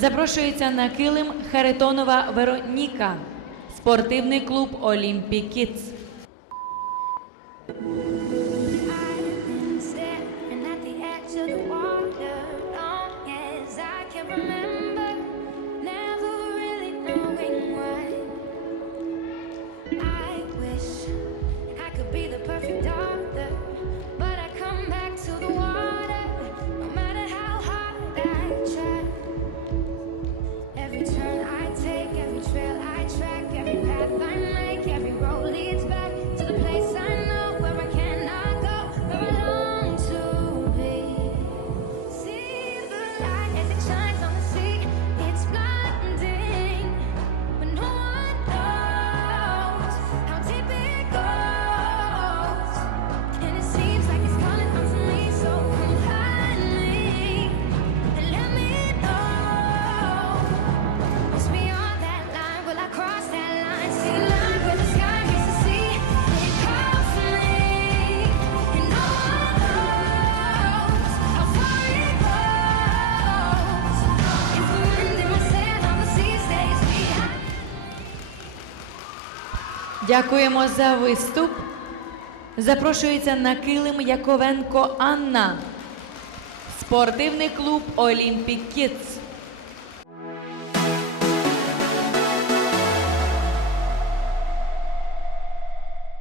Запрошується на килим Харитонова Вероніка, спортивний клуб Олімпікіц. it's back. Дякуємо за виступ. Запрошується на килим Яковенко Анна, спортивний клуб Олімпік Кітс.